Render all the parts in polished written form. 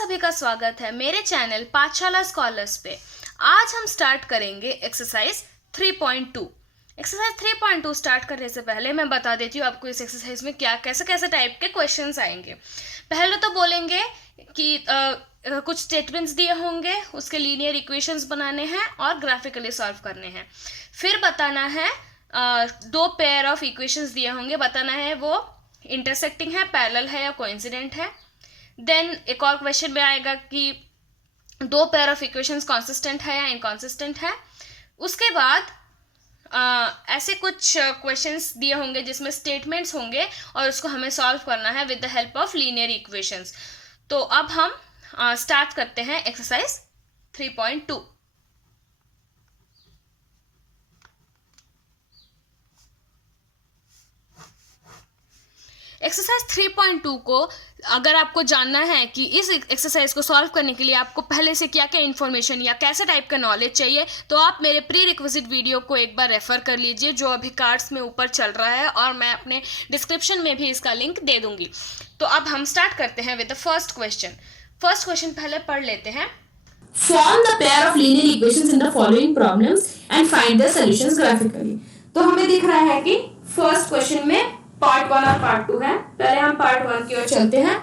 सभी का स्वागत है मेरे चैनल पाठशाला स्कॉलर्स पे। आज हम स्टार्ट करेंगे एक्सरसाइज 3.2। एक्सरसाइज 3.2 स्टार्ट करने से पहले मैं बता देती हूँ आपको इस एक्सरसाइज में क्या कैसे कैसे टाइप के क्वेश्चंस आएंगे। पहले तो बोलेंगे कि कुछ स्टेटमेंट्स दिए होंगे, उसके लीनियर इक्वेशंस बनाने हैं और ग्राफिकली सॉल्व करने हैं। फिर बताना है दो पेयर ऑफ इक्वेशंस दिए होंगे, बताना है वो इंटरसेक्टिंग है, पैरेलल है या कोइंसिडेंट है। देन एक और क्वेश्चन में आएगा कि दो पेयर ऑफ इक्वेशंस कंसिस्टेंट है या इनकंसिस्टेंट है। उसके बाद ऐसे कुछ क्वेश्चंस दिए होंगे जिसमें स्टेटमेंट्स होंगे और उसको हमें सॉल्व करना है with the help of linear equations. तो अब हम स्टार्ट करते हैं एक्सरसाइज 3.2। एक्सरसाइज 3.2 को अगर आपको जानना है कि इस एक्सरसाइज को सॉल्व करने के लिए आपको पहले से क्या क्या इन्फॉर्मेशन या कैसे टाइप का नॉलेज चाहिए, तो आप मेरे प्री रिक्विजिट वीडियो को एक बार रेफर कर लीजिए जो अभी कार्ड्स में ऊपर चल रहा है, और मैं अपने डिस्क्रिप्शन में भी इसका लिंक दे दूंगी। तो अब हम स्टार्ट करते हैं with the first question. First question पहले पढ़ लेते हैं। Form the pair of linear equations in the following problems and find their solutions graphically। तो हमें दिख रहा है कि फर्स्ट क्वेश्चन में पार्ट 1 और पार्ट 2 है। पहले हम पार्ट 1 की ओर चलते हैं।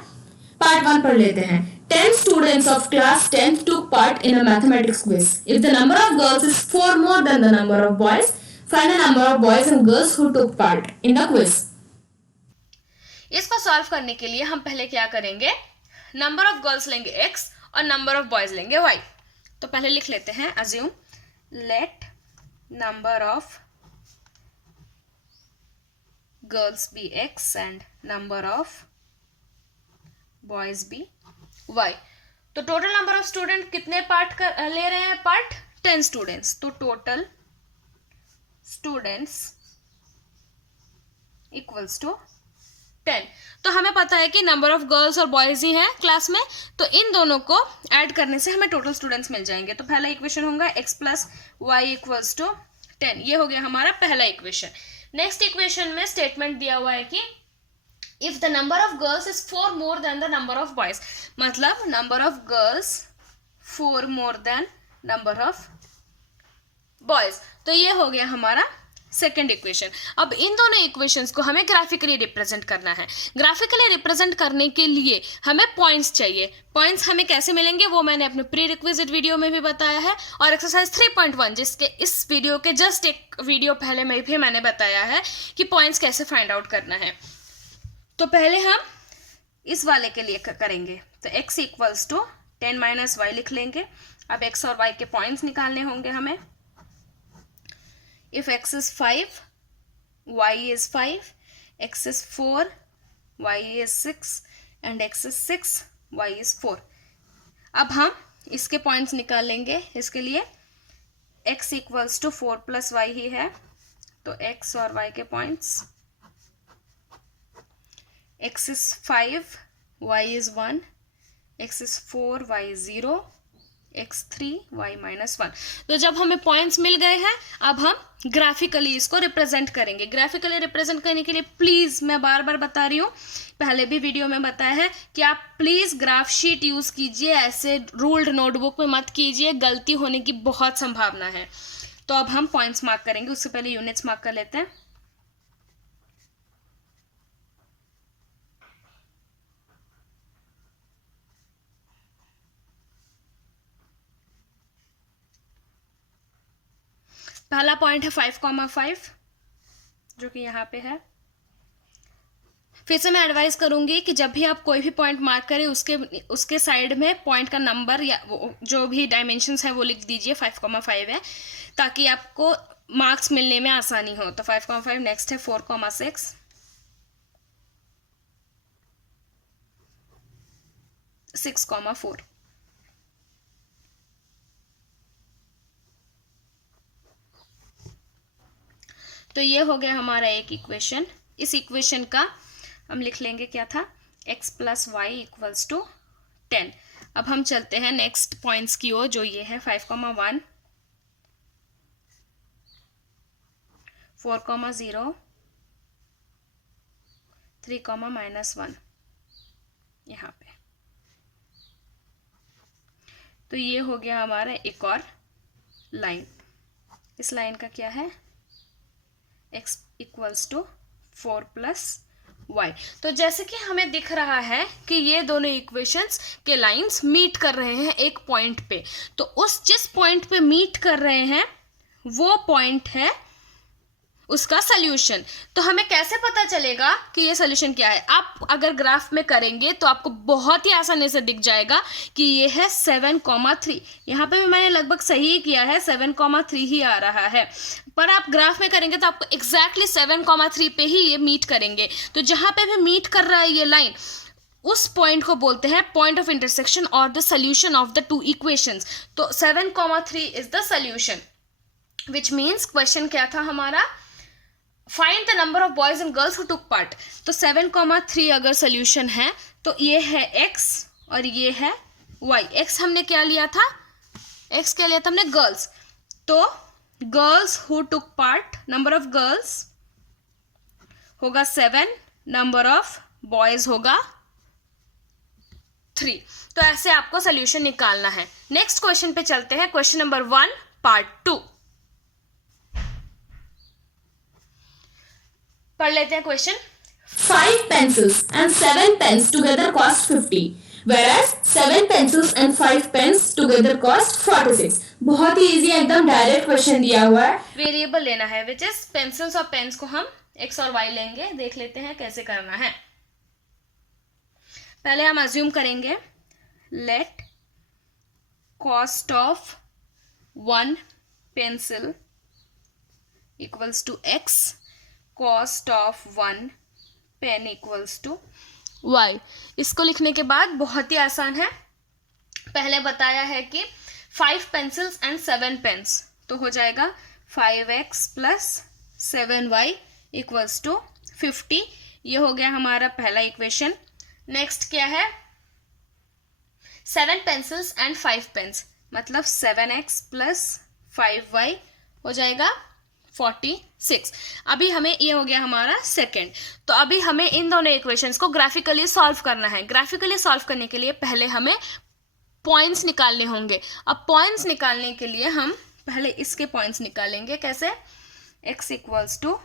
पार्ट 1 पढ़ लेते हैं। 10 students of class 10 took part in a mathematics quiz. If the number of girls is 4 more than the number of boys, find the number of boys and girls who took part in the quiz। इसको solve करने के लिए हम पहले क्या करेंगे, number of girls लेंगे x और नंबर ऑफ बॉयज लेंगे y। तो पहले लिख लेते हैं, assume let number of girls be x and number of boys be y। तो टोटल नंबर ऑफ स्टूडेंट कितने पार्ट ले रहे हैं, पार्ट 10 स्टूडेंट्स। तो टोटल स्टूडेंट्स इक्वल्स टू 10। तो हमें पता है कि नंबर ऑफ गर्ल्स और बॉयज ही हैं क्लास में, तो इन दोनों को ऐड करने से हमें टोटल स्टूडेंट्स मिल जाएंगे। तो पहला इक्वेशन होगा x plus y equals to 10। ये हो गया हमारा पहला इक्वेशन। नेक्स्ट इक्वेशन में स्टेटमेंट दिया हुआ है कि if the number of girls is 4 more than the number of boys, मतलब number of girls 4 more than number of boys. तो ये हो गया हमारा सेकेंड इक्वेशन। अब इन दोनों इक्वेशंस को हमें ग्राफिकली रिप्रेजेंट करना है। ग्राफिकली रिप्रेजेंट करने के लिए हमें पॉइंट्स चाहिए। पॉइंट्स हमें कैसे मिलेंगे वो मैंने अपने प्री रिक्विजिट वीडियो में भी बताया है, और एक्सरसाइज 3.1 जिसके इस वीडियो के जस्ट एक वीडियो पहले में भी मैंने बताया है कि पॉइंट्स कैसे फाइंड आउट करना है। तो पहले हम इस वाले के लिए करेंगे, तो x equals to 10 minus y लिख लेंगे। अब x और y के पॉइंट्स निकालने होंगे हमें। If x is 5, y is 5, x is 4, y is 6 and x is 6, y is 4। अब हम इसके पॉइंट्स निकाल लेंगे। इसके लिए x equals to 4 plus y ही है, तो x और y के points, x is 5, y is 1, x is 4, y is 0, x3, y minus 1। तो जब हमें पॉइंट्स मिल गए हैं, अब हम ग्राफिकली इसको रिप्रेजेंट करेंगे। ग्राफिकली रिप्रेजेंट करने के लिए प्लीज़, मैं बार बार बता रही हूँ, पहले भी वीडियो में बताया है कि आप प्लीज़ ग्राफ शीट यूज़ कीजिए, ऐसे रूल्ड नोटबुक में मत कीजिए, गलती होने की बहुत संभावना है। तो अब हम पॉइंट्स मार्क करेंगे, उससे पहले यूनिट्स मार्क कर लेते हैं। पहला पॉइंट है 5,5 जो कि यहाँ पे है। फिर से मैं एडवाइस करूंगी कि जब भी आप कोई भी पॉइंट मार्क करें उसके साइड में पॉइंट का नंबर या जो भी डायमेंशंस है वो लिख दीजिए। 5,5 है ताकि आपको मार्क्स मिलने में आसानी हो। तो 5,5। नेक्स्ट है 4,6, 6,4। तो ये हो गया हमारा एक इक्वेशन। इस इक्वेशन का हम लिख लेंगे क्या था, x plus y equals to 10। अब हम चलते हैं नेक्स्ट पॉइंट्स की ओर, जो ये है 5,1, 4,0, 3, -1 यहाँ पे। तो ये हो गया हमारा एक और लाइन। इस लाइन का क्या है, x equals to 4 plus y। तो जैसे कि हमें दिख रहा है कि ये दोनों इक्वेशंस के लाइंस मीट कर रहे हैं एक पॉइंट पे, तो उस जिस पॉइंट पे मीट कर रहे हैं वो पॉइंट है उसका सोल्यूशन। तो हमें कैसे पता चलेगा कि ये सोल्यूशन क्या है? आप अगर ग्राफ में करेंगे तो आपको बहुत ही आसानी से दिख जाएगा कि ये है 7,3। यहाँ पे भी मैंने लगभग सही ही किया है, 7,3 ही आ रहा है, पर आप ग्राफ में करेंगे तो आपको एग्जैक्टली 7,3 पे ही ये मीट करेंगे। तो जहाँ पे भी मीट कर रहा है ये लाइन, उस पॉइंट को बोलते हैं पॉइंट ऑफ इंटरसेक्शन और the solution of the two equations. तो 7,3 is the solution, which means question क्या था हमारा, find the number of boys and girls who took part. तो 7,3 अगर सोल्यूशन है तो ये है x और ये है y। x हमने क्या लिया था, x क्या लिया था हमने, गर्ल्स। तो girls who took part, number of girls होगा 7, नंबर ऑफ बॉयज होगा 3। तो ऐसे आपको सोल्यूशन निकालना है। नेक्स्ट क्वेश्चन पे चलते हैं, क्वेश्चन नंबर 1 पार्ट 2 पढ़ लेते हैं question. 5 pencils and 7 pens together cost 50, whereas 7 pencils and 5 pens together cost 46। बहुत ही इजी एकदम डायरेक्ट क्वेश्चन दिया हुआ है। वेरिएबल लेना है विच इज पेंसिल्स और पेन्स को हम x और y लेंगे। देख लेते हैं कैसे करना है। पहले हम अज्यूम करेंगे let cost of 1 pencil equals to x, cost of 1 pen equals to y। इसको लिखने के बाद बहुत ही आसान है, पहले बताया है कि 5 पेंसिल्स एंड 7 पेन्स, तो हो जाएगा 5x plus 7y equals to 50। ये हो गया हमारा पहला इक्वेशन। नेक्स्ट क्या है, 7 पेंसिल्स एंड 5 पेन्स, मतलब 7x प्लस 5y हो जाएगा 46। अभी हमें ये हो गया हमारा सेकंड। तो अभी हमें इन दोनों इक्वेशंस को ग्राफिकली सॉल्व करना है। ग्राफिकली सॉल्व करने के लिए पहले हमें पॉइंट्स निकालने होंगे। अब पॉइंट्स निकालने के लिए हम पहले इसके पॉइंट्स निकालेंगे। कैसे, x equals to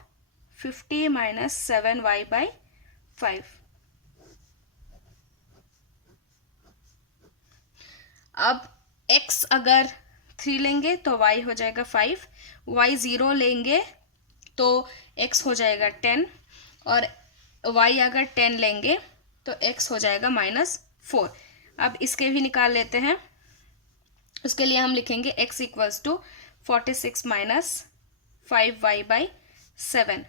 50 minus 7y by 5। अब x अगर 3 लेंगे तो y हो जाएगा 5, y 0 लेंगे तो x हो जाएगा 10, और y अगर 10 लेंगे तो x हो जाएगा -4। अब इसके भी निकाल लेते हैं। उसके लिए हम लिखेंगे x equals to 46 minus 5y by 7।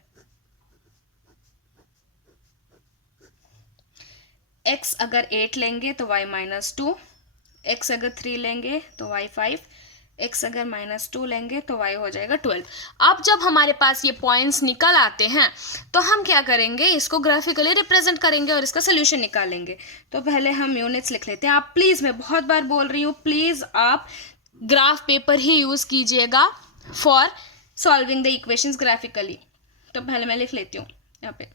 x अगर 8 लेंगे तो y -2, x अगर 3 लेंगे तो y 5, x अगर -2 लेंगे तो y हो जाएगा 12। अब जब हमारे पास ये पॉइंट्स निकल आते हैं तो हम क्या करेंगे, इसको ग्राफिकली रिप्रेजेंट करेंगे और इसका सोल्यूशन निकालेंगे। तो पहले हम यूनिट्स लिख लेते हैं। आप प्लीज़, मैं बहुत बार बोल रही हूँ, प्लीज़ आप ग्राफ पेपर ही यूज़ कीजिएगा for solving the equations graphically. तो पहले मैं लिख लेती हूँ यहाँ पे।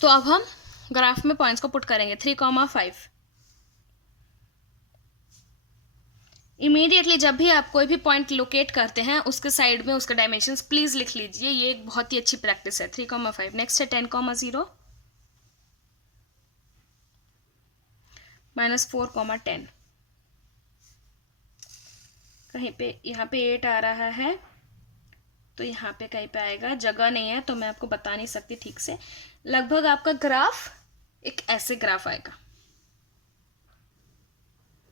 तो अब हम ग्राफ में पॉइंट्स को पुट करेंगे 3,5। इमीडिएटली जब भी आप कोई भी पॉइंट लोकेट करते हैं उसके साइड में उसके डायमेंशंस प्लीज लिख लीजिए। ये एक बहुत ही अच्छी प्रैक्टिस है। 3,5। नेक्स्ट है 10,0 -4,10। कहीं पे यहाँ पे 8 आ रहा है तो यहाँ पे कहीं पे आएगा, जगह नहीं है तो मैं आपको बता नहीं सकती ठीक से। लगभग आपका ग्राफ एक ऐसे ग्राफ आएगा,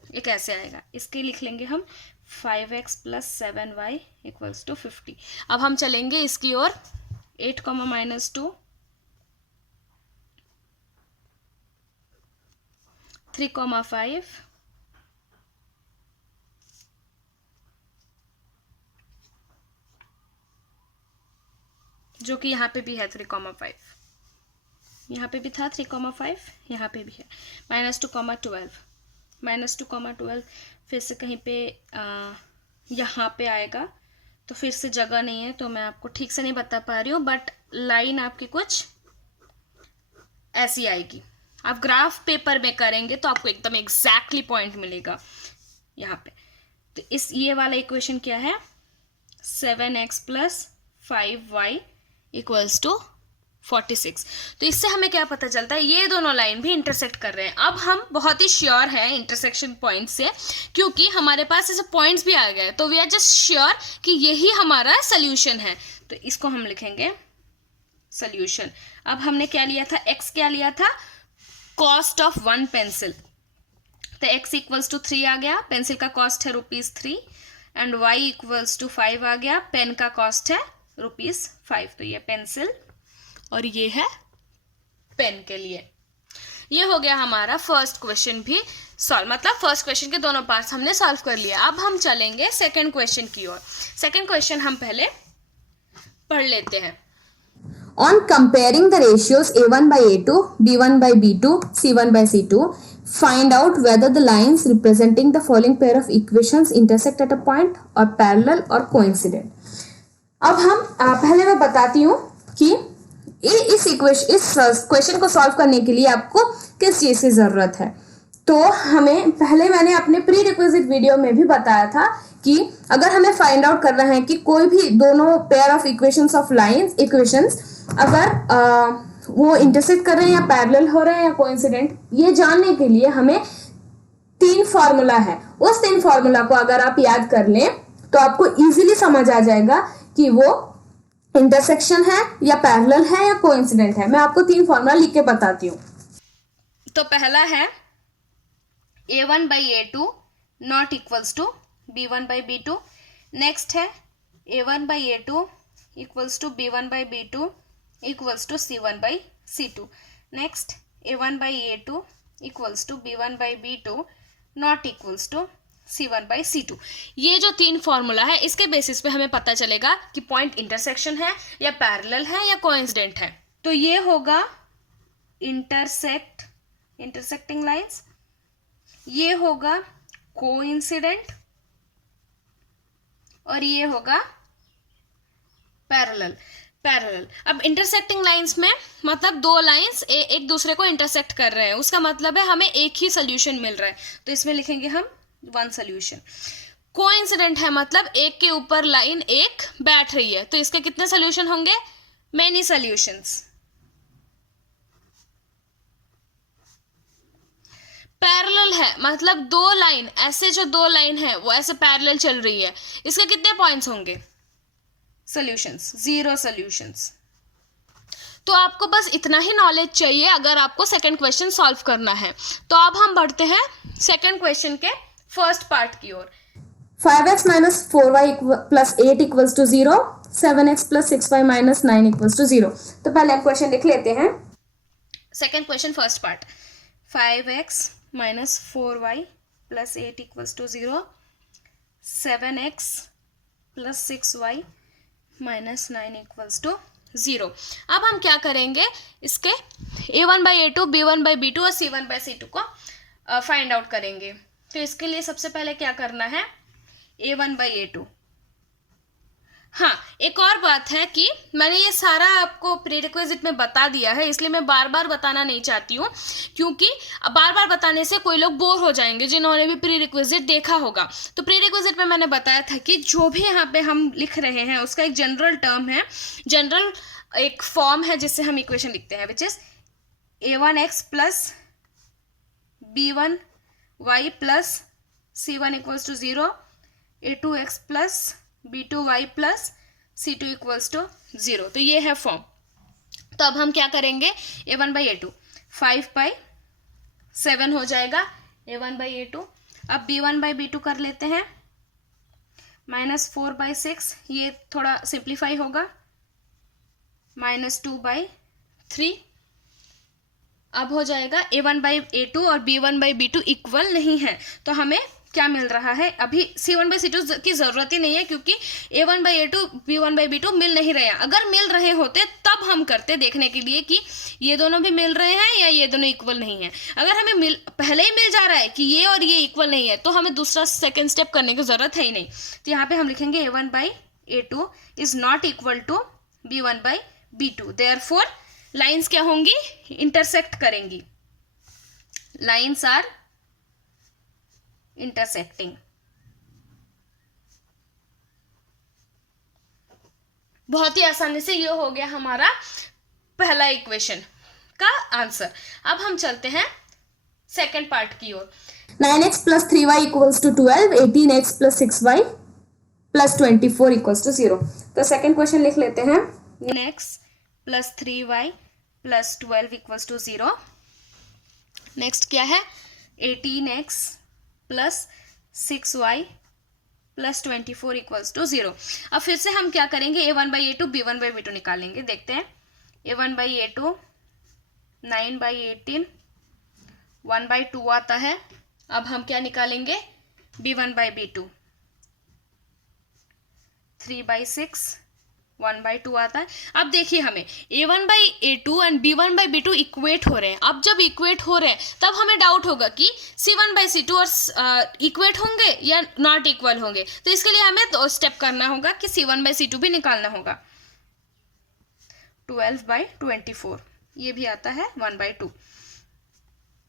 एक ऐसे आएगा। इसके लिख लेंगे हम 5x plus 7y equals to 50। अब हम चलेंगे इसकी ओर 8, -2, 3,5, जो कि यहाँ पे भी है 3,5, यहाँ पे भी था 3,5, यहाँ पे भी है -2,12, -2,12 फिर से कहीं पे यहाँ पे आएगा, तो फिर से जगह नहीं है तो मैं आपको ठीक से नहीं बता पा रही हूँ, बट लाइन आपकी कुछ ऐसी आएगी। आप ग्राफ पेपर में करेंगे तो आपको एकदम एग्जैक्टली पॉइंट मिलेगा यहाँ पे। तो इस ये वाला इक्वेशन क्या है, 7x + 5y = 46। तो इससे हमें क्या पता चलता है, ये दोनों लाइन भी इंटरसेक्ट कर रहे हैं। अब हम बहुत ही श्योर हैं इंटरसेक्शन पॉइंट से, क्योंकि हमारे पास ऐसे पॉइंट्स भी आ गए, तो वी आर जस्ट श्योर कि यही हमारा सोल्यूशन है। तो इसको हम लिखेंगे सोल्यूशन। अब हमने क्या लिया था, x क्या लिया था, कॉस्ट ऑफ 1 पेंसिल, तो x = 3 आ गया, पेंसिल का कॉस्ट है ₹3, एंड y = 5 आ गया, पेन का कॉस्ट है ₹5। तो ये पेंसिल और ये है पेन के लिए। ये हो गया हमारा फर्स्ट क्वेश्चन भी सॉल्व, मतलब फर्स्ट क्वेश्चन के दोनों पार्ट्स हमने सॉल्व कर लिया। अब हम चलेंगे सेकंड क्वेश्चन की ओर। सेकंड क्वेश्चन हम पहले पढ़ लेते हैं। On comparing the ratios A1/A2, B1/B2, C1/C2, find out whether the lines representing the following pair of equations intersect at a point or parallel or coincident. अब हम पहले मैं बताती हूँ कि इस क्वेश्चन को सॉल्व करने के लिए आपको किस चीज़ की ज़रूरत है। तो हमें पहले मैंने अपने प्री रिक्विजिट वीडियो में भी बताया था कि अगर हमें फाइंड आउट करना है कि कोई भी दोनों पेयर ऑफ इक्वेशंस अगर वो इंटरसेक्ट कर रहे हैं या पैरेलल हो रहे हैं या कोइंसिडेंट, ये जानने के लिए हमें 3 फार्मूला है। उस 3 फार्मूला को अगर आप याद कर लें तो आपको इजीली समझ आ जाएगा कि वो इंटरसेक्शन है या पैरेलल है या कोइंसिडेंट है। मैं आपको 3 फार्मूला लिख के बताती हूँ। तो पहला है A1/A2 not equals to B1/B2। Next है A1/A2 equals to B1/B2 equals to C1/C2। Next A1/A2 equals to B1/B2 not equals to C1/C2। ये जो 3 फॉर्मूला है, इसके बेसिस पे हमें पता चलेगा कि पॉइंट इंटरसेक्शन है या पैरेलल है या कोइंसिडेंट है। तो ये होगा इंटरसेक्टिंग लाइंस, ये होगा कोइंसिडेंट और ये होगा पैरेलल। अब इंटरसेक्टिंग लाइंस में मतलब 2 लाइंस एक दूसरे को इंटरसेक्ट कर रहे हैं, उसका मतलब है हमें एक ही सोल्यूशन मिल रहा है, तो इसमें लिखेंगे हम 1 सोल्यूशन। कोइंसिडेंट है मतलब एक के ऊपर लाइन एक बैठ रही है, तो इसके कितने सोल्यूशन होंगे, मेनी सोल्यूशंस। पैरेलल है मतलब 2 लाइन, ऐसे जो 2 लाइन है वो ऐसे पैरेलल चल रही है, इसके कितने पॉइंट्स होंगे, सॉल्यूशंस, 0 सॉल्यूशंस। तो आपको बस इतना ही नॉलेज चाहिए अगर आपको सेकंड क्वेश्चन सॉल्व करना है। तो अब हम बढ़ते हैं सेकंड क्वेश्चन के फर्स्ट पार्ट की ओर। 5x - 4y + 8 = 0, 7x + 6y - 9 = 0। तो पहले हम क्वेश्चन लिख लेते हैं। Second question first part, 5x - 4y + 8 = 0, 7x + 6y - 9 = 0। अब हम क्या करेंगे, इसके A1/A2, B1/B2 और C1/C2 को फाइंड आउट करेंगे। तो इसके लिए सबसे पहले क्या करना है, A1/A2। हाँ, एक और बात है कि मैंने ये सारा आपको प्रीरिक्विजिट में बता दिया है, इसलिए मैं बार बार बताना नहीं चाहती हूँ, क्योंकि बार बार बताने से कोई लोग बोर हो जाएंगे जिन्होंने भी प्रीरिक्विजिट देखा होगा। तो प्रीरिक्विजिट में मैंने बताया था कि जो भी यहाँ पे हम लिख रहे हैं उसका एक जनरल टर्म है, जनरल एक फॉर्म है जिससे हम इक्वेशन लिखते हैं, which is A1x + B1y + C1 = 0, A2x + B2y + C2 = 0। तो ये है फॉर्म। तो अब हम क्या करेंगे, A1/A2 5/7 हो जाएगा A1/A2। अब B1/B2 कर लेते हैं, -4/6, ये थोड़ा सिंप्लीफाई होगा, -2/3। अब हो जाएगा A1/A2 और B1/B2 इक्वल नहीं है, तो हमें क्या मिल रहा है, अभी C1/C2 की ज़रूरत ही नहीं है क्योंकि A1/A2 B1/B2 मिल नहीं रहे हैं। अगर मिल रहे होते तब हम करते देखने के लिए कि ये दोनों भी मिल रहे हैं या ये दोनों इक्वल नहीं है। अगर हमें पहले ही मिल जा रहा है कि ये और ये इक्वल नहीं है तो हमें दूसरा सेकेंड स्टेप करने की ज़रूरत है ही नहीं। तो यहाँ पे हम लिखेंगे A1/A2 is not equal to B1/B2। Therefore lines क्या होंगी, इंटरसेक्ट करेंगी, लाइन्स आर इंटरसेक्टिंग। बहुत ही आसानी से ये हो गया हमारा पहला इक्वेशन का आंसर। अब हम चलते हैं सेकंड पार्ट की ओर। 9x plus 3y equals to 12, 18x plus 6y plus 24 equals to 0। तो सेकंड क्वेश्चन लिख लेते हैं। 9x plus 3y plus 12 equals to 0। Next क्या है, 18x plus 6y plus 24 equals to 0। अब फिर से हम क्या करेंगे, A1/A2 B1/B2 निकालेंगे। देखते हैं, A1/A2 9/18 1/2 आता है। अब हम क्या निकालेंगे, B1/B2 3/6 1/2 आता है। अब देखिए हमें A1/A2 एंड B1/B2 इक्वेट हो रहे हैं। अब जब इक्वेट हो रहे हैं तब हमें डाउट होगा कि C1/C2 और इक्वेट होंगे या नॉट इक्वल होंगे। तो इसके लिए हमें 2 स्टेप करना होगा कि C1/C2 भी निकालना होगा। 12/24 ये भी आता है 1/2।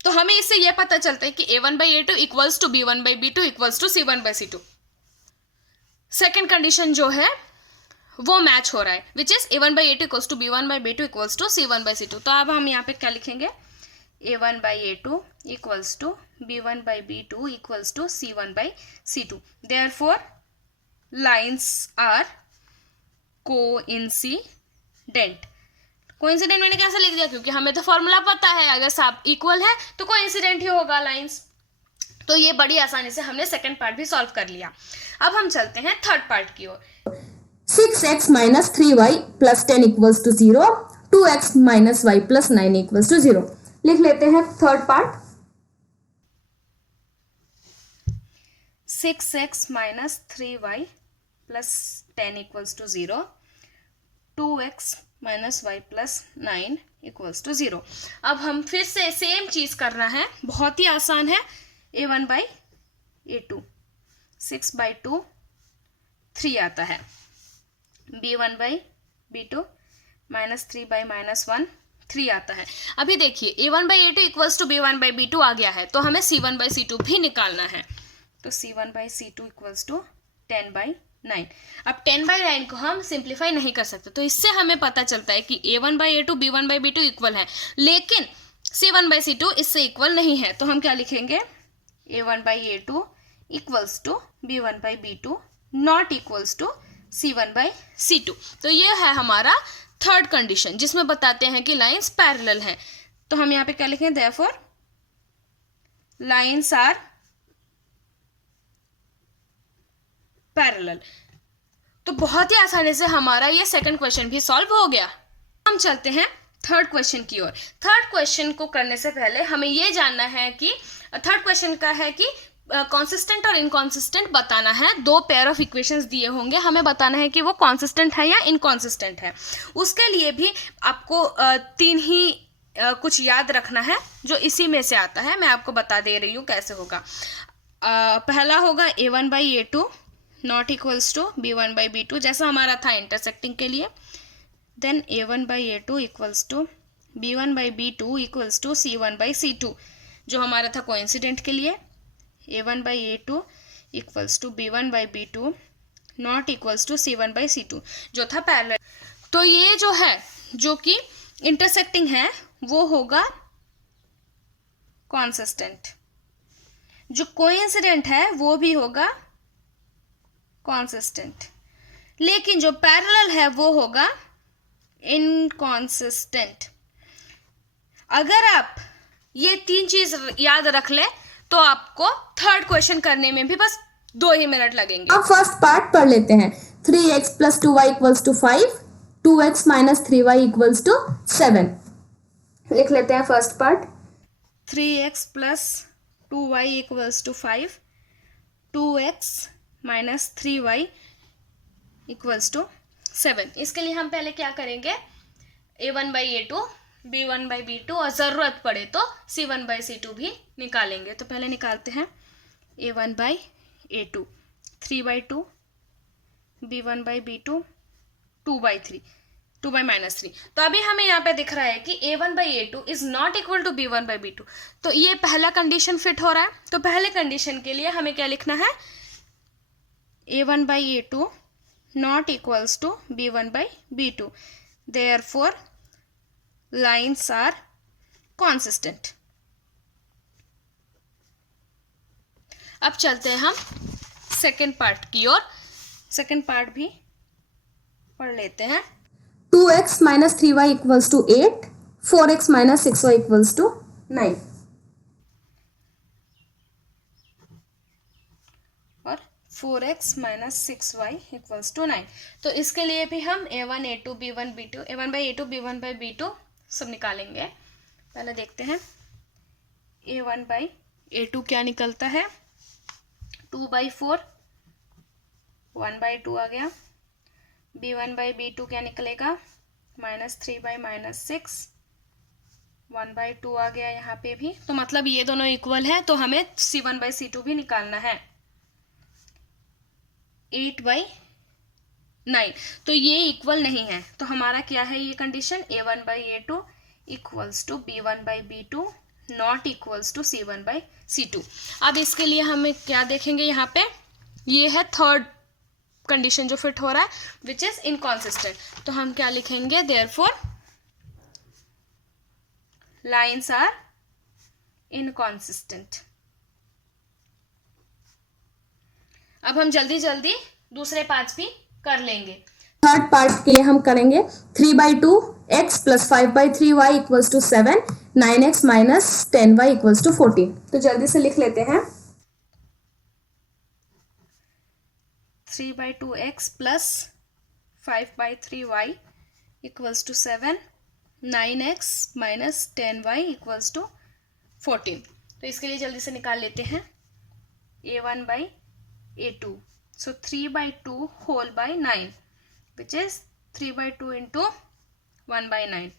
तो हमें इससे यह पता चलता है कि A1/A2 equals to B1/B2 equals to C1/C2। Second condition जो है वो मैच हो रहा है, which is A1/A2 equals to B1/B2 equals to C1/C2। तो अब हम यहाँ पे क्या लिखेंगे, A1/A2 equals to B1/B2 equals to C1/C2। Therefore lines are coincident. Coincident मैंने कैसे लिख दिया, क्योंकि हमें तो फॉर्मूला पता है, अगर सब इक्वल है तो कोइंसिडेंट ही होगा लाइन्स। तो ये बड़ी आसानी से हमने सेकंड पार्ट भी सॉल्व कर लिया। अब हम चलते हैं थर्ड पार्ट की ओर। 6x minus 3y plus 10 equals to 0, 2x minus y plus 9 equals to 0। लिख लेते हैं third part. 6x minus 3y plus 10 equals to 0, 2x minus y plus 9 equals to 0। अब हम फिर से सेम चीज करना है, बहुत ही आसान है। A1/A2 6/2 3 आता है। B1/B2 -3/-1 3 आता है। अभी देखिए A1/A2 इक्वल्स टू B1/B2 आ गया है, तो हमें C1/C2 भी निकालना है। तो C1/C2 इक्वल्स टू 10/9। अब 10/9 को हम सिंप्लीफाई नहीं कर सकते, तो इससे हमें पता चलता है कि A1/A2 B1/B2 इक्वल है, लेकिन C1/C2 इससे इक्वल नहीं है। तो हम क्या लिखेंगे, A1/A2 equals to B1/B2 not equals to C1/C2। तो ये है हमारा थर्ड कंडीशन, जिसमें बताते हैं कि लाइंस पैरेलल हैं। तो हम यहाँ पे क्या लिखें, देयरफॉर लाइंस आर पैरेलल। तो बहुत ही आसानी से हमारा ये सेकंड क्वेश्चन भी सॉल्व हो गया। हम चलते हैं थर्ड क्वेश्चन की ओर। थर्ड क्वेश्चन को करने से पहले हमें ये जानना है कि थर्ड क्वेश्चन का है कि कॉन्सिस्टेंट और इनकॉन्सिस्टेंट बताना है। 2 पेयर ऑफ इक्वेशंस दिए होंगे, हमें बताना है कि वो कॉन्सिस्टेंट है या इनकॉन्सिस्टेंट है। उसके लिए भी आपको 3 ही कुछ याद रखना है जो इसी में से आता है। मैं आपको बता दे रही हूँ कैसे होगा। पहला होगा A1/A2 not equals to B1/B2, जैसा हमारा था इंटरसेक्टिंग के लिए। Then A1/A2 equals to B1/B2 equals to C1/C2, जो हमारा था कोइंसिडेंट के लिए। A1/A2 equals to B1/B2 not equals to C1/C2, जो था पैरेलल। तो ये जो है जो कि इंटरसेक्टिंग है वो होगा कॉन्सिस्टेंट। जो कोइंसिडेंट है वो भी होगा कॉन्सिस्टेंट, लेकिन जो पैरेलल है वो होगा इनकॉन्सिस्टेंट। अगर आप ये 3 चीज याद रख ले तो आपको थर्ड क्वेश्चन करने में भी बस 2 ही मिनट लगेंगे। अब फर्स्ट पार्ट पढ़ लेते हैं। 3x plus 2y equals to 5, 2x minus 3y equals to 7। लिख लेते हैं first part. 3x plus 2y equals to 5, 2x minus 3y equals to 7। इसके लिए हम पहले क्या करेंगे, a1/a2 b1/b2 और ज़रूरत पड़े तो c1/c2 भी निकालेंगे। तो पहले निकालते हैं a1/a2 3/2 b1/b2 2/3 2/-3। तो अभी हमें यहाँ पे दिख रहा है कि a1/a2 is not equal to b1/b2। तो ये पहला कंडीशन फिट हो रहा है। तो पहले कंडीशन के लिए हमें क्या लिखना है, a1/a2 not equals to b1/b2, therefore lines are consistent. अब चलते हैं हम सेकेंड पार्ट की ओर। सेकेंड पार्ट भी पढ़ लेते हैं। 2x minus 3y equals to 8, 4x minus 6y equals to 9. और 4x minus 6y equals to 9। तो इसके लिए भी हम a1 a2 b1 b2 a1/a2 b1/b2 सब निकालेंगे। पहले देखते हैं a1/a2 क्या निकलता है, 2/4 1/2 आ गया। b1/b2 क्या निकलेगा, -3/-6 1/2 आ गया यहाँ पे भी। तो मतलब ये दोनों इक्वल है, तो हमें c1/c2 भी निकालना है। 8/9 तो ये इक्वल नहीं है, तो हमारा क्या है ये condition, a1/a2 equals to b1/b2 not equals to c1/c2। अब इसके लिए हमें क्या देखेंगे, यहाँ पे ये है थर्ड कंडीशन जो फिट हो रहा है, विच इज इनकॉन्सिस्टेंट। तो हम क्या लिखेंगे, देयरफॉर लाइन्स आर इनकॉन्सिस्टेंट। अब हम जल्दी जल्दी दूसरे पार्ट्स भी कर लेंगे। थर्ड पार्ट के लिए हम करेंगे 3/2 x plus 5/3y equals to 7, 9x minus 10y equals to 14। तो जल्दी से लिख लेते हैं। 3/2x plus 5/3y equals to 7, 9x minus 10y equals to 14। तो इसके लिए जल्दी से निकाल लेते हैं a1/a2। So 3/2 whole by 9 which is 3/2 into 1/9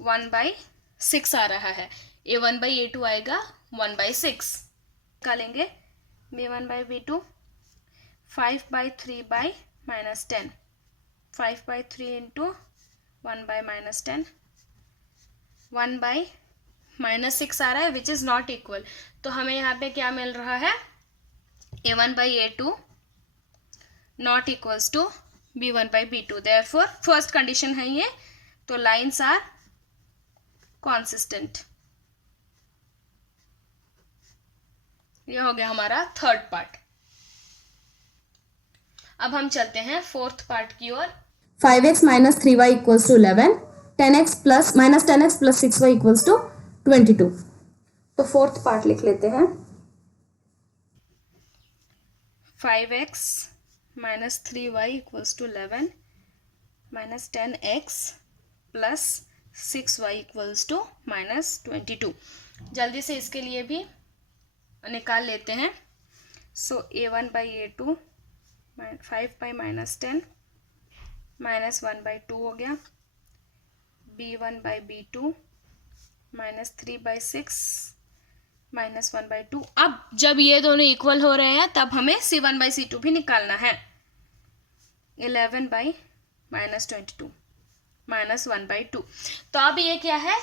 1/6 आ रहा है। a1/a2 आएगा 1/6। निकालेंगे b1/b2 5/3/-10 5/3 into 1/-10 1/-6 आ रहा है, विच इज नॉट इक्वल। तो हमें यहाँ पे क्या मिल रहा है, a1/a2 not equals to b1/b2। Therefore first condition है ये, तो लाइन्स आर कॉन्सिस्टेंट। ये हो गया हमारा थर्ड पार्ट। अब हम चलते हैं फोर्थ पार्ट की ओर। 5x minus 3y equals to 11, 10x plus minus 10x plus 6y equals to 22। तो फोर्थ पार्ट लिख लेते हैं। 5x minus 3y equals to 11 minus 10x plus 6y equals to -22। जल्दी से इसके लिए भी निकाल लेते हैं। सो a1/a2 5/-10 -1/2 हो गया। b1/b2 -3/6 -1/2। अब जब ये दोनों इक्वल हो रहे हैं तब हमें c1/c2 भी निकालना है। 11/-22 -1/2। तो अब ये क्या है,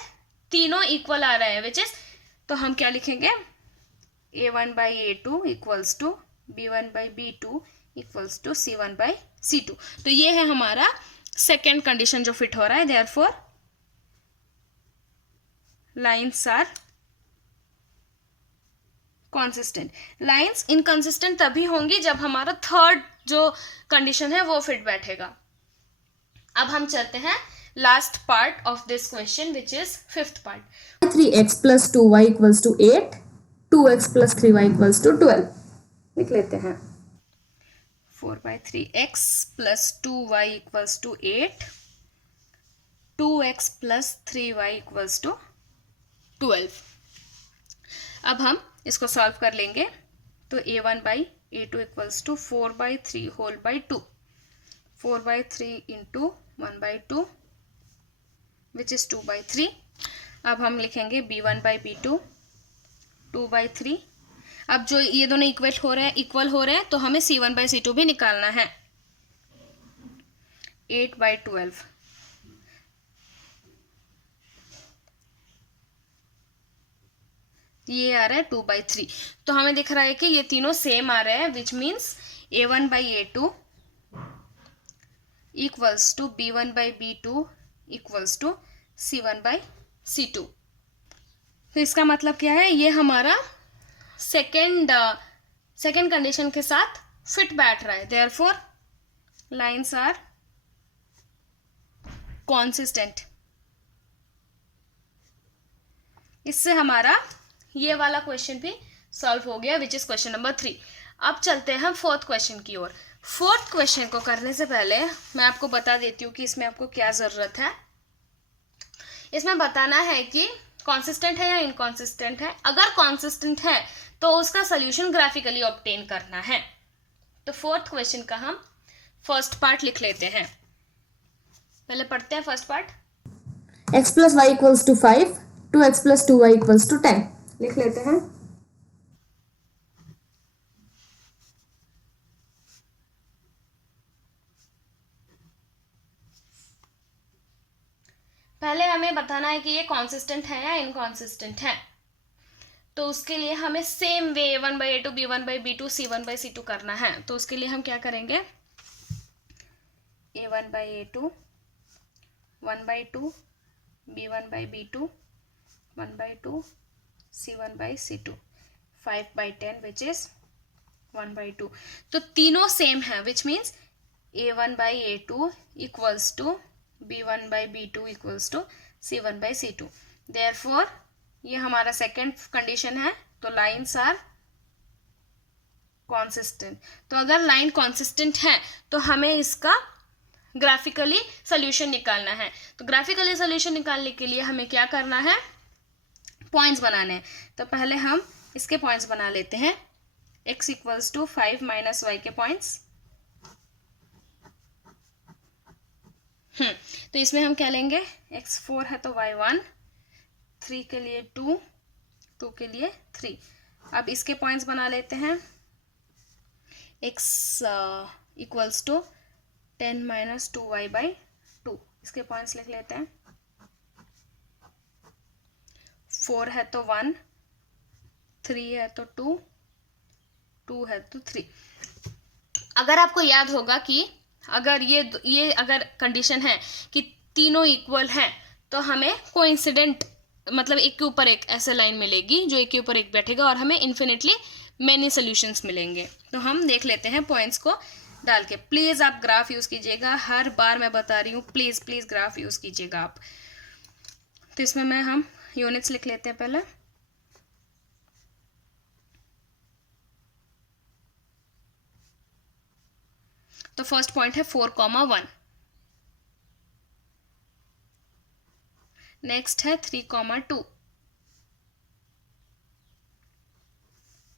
तीनों इक्वल आ रहे हैं, विच इज, तो हम क्या लिखेंगे, a1/a2 equals to b1/b2 equals to c1/c2। तो ये है हमारा सेकेंड कंडीशन जो फिट हो रहा है। Therefore lines are consistent. Lines inconsistent तभी होंगी जब हमारा थर्ड जो कंडीशन है वो फिट बैठेगा। अब हम चलते हैं last part of this question, which is fifth part. 3x plus 2y equals to 8, 2x plus 3y equals to 12। लिख लेते हैं। 4/3x plus 2y equals to 8, 2x plus 3y equals to 12। अब हम इसको सॉल्व कर लेंगे। तो a1 by a2 equals to 4/3 whole by 2, 4/3 into 1/2 which is 2/3। अब हम लिखेंगे b1 बाई b2 2/3। अब जो ये दोनों इक्वल हो रहे हैं तो हमें c1 बाई c2 भी निकालना है। 8/12 ये आ रहा है 2/3। तो हमें दिख रहा है कि ये तीनों सेम आ रहे हैं, which means a1 by a2 equals to b1 by b2 equals to c1 by c2। तो इसका मतलब क्या है, ये हमारा सेकेंड कंडीशन के साथ फिट बैठ रहा है। Therefore lines are consistent. इससे हमारा ये वाला क्वेश्चन भी सॉल्व हो गया, विच इज क्वेश्चन नंबर 3। अब चलते हैं हम फोर्थ क्वेश्चन की ओर। फोर्थ क्वेश्चन को करने से पहले मैं आपको बता देती हूँ कि इसमें आपको क्या जरूरत है। इसमें बताना है कि कॉन्सिस्टेंट है या इनकॉन्सिस्टेंट है। अगर कॉन्सिस्टेंट है तो उसका सोल्यूशन ग्राफिकली ऑब्टेन करना है। तो फोर्थ क्वेश्चन का हम फर्स्ट पार्ट लिख लेते हैं। पहले पढ़ते हैं first part. x plus y equals to 5, 2x plus 2y equals to 10 लिख लेते हैं। पहले हमें बताना है कि ये कॉन्सिस्टेंट है या इनकॉन्सिस्टेंट है। तो उसके लिए हमें same way a1 by a2 b1 by b2 c1 by c2 करना है। तो उसके लिए हम क्या करेंगे, a1 by a2 1/2 b1 by b2 1/2 c1 by c2 5/10 which is 1/2। तो तीनों सेम है, which means a1 by a2 equals to b1 by b2 equals to c1 by c2। Therefore ये हमारा सेकेंड कंडीशन है। तो लाइन्स आर कॉन्सिस्टेंट। तो अगर line consistent है तो हमें इसका ग्राफिकली सोल्यूशन निकालना है। तो ग्राफिकली सोल्यूशन निकालने के लिए हमें क्या करना है, पॉइंट्स बनाने हैं। तो पहले हम इसके पॉइंट्स बना लेते हैं। x equals to 5 minus y के पॉइंट्स। तो इसमें हम क्या लेंगे, x 4 है तो y 1, 3 के लिए 2, 2 के लिए 3। अब इसके पॉइंट्स बना लेते हैं। x equals to 10 minus 2y by 2, इसके पॉइंट्स लिख लेते हैं। 4 है तो 1, 3 है तो 2, 2 है तो 3। अगर आपको याद होगा कि अगर ये अगर कंडीशन है कि तीनों इक्वल हैं तो हमें कोइंसिडेंट मतलब एक के ऊपर एक ऐसे लाइन मिलेगी जो एक के ऊपर एक बैठेगा और हमें इन्फिनिटली मैनी सॉल्यूशंस मिलेंगे। तो हम देख लेते हैं पॉइंट्स को डाल के। प्लीज़ आप ग्राफ यूज़ कीजिएगा, हर बार मैं बता रही हूँ, प्लीज़ प्लीज़ ग्राफ यूज़ कीजिएगा आप। तो इसमें हम यूनिट्स लिख लेते हैं पहले। तो फर्स्ट पॉइंट है 4,1, नेक्स्ट है 3,2,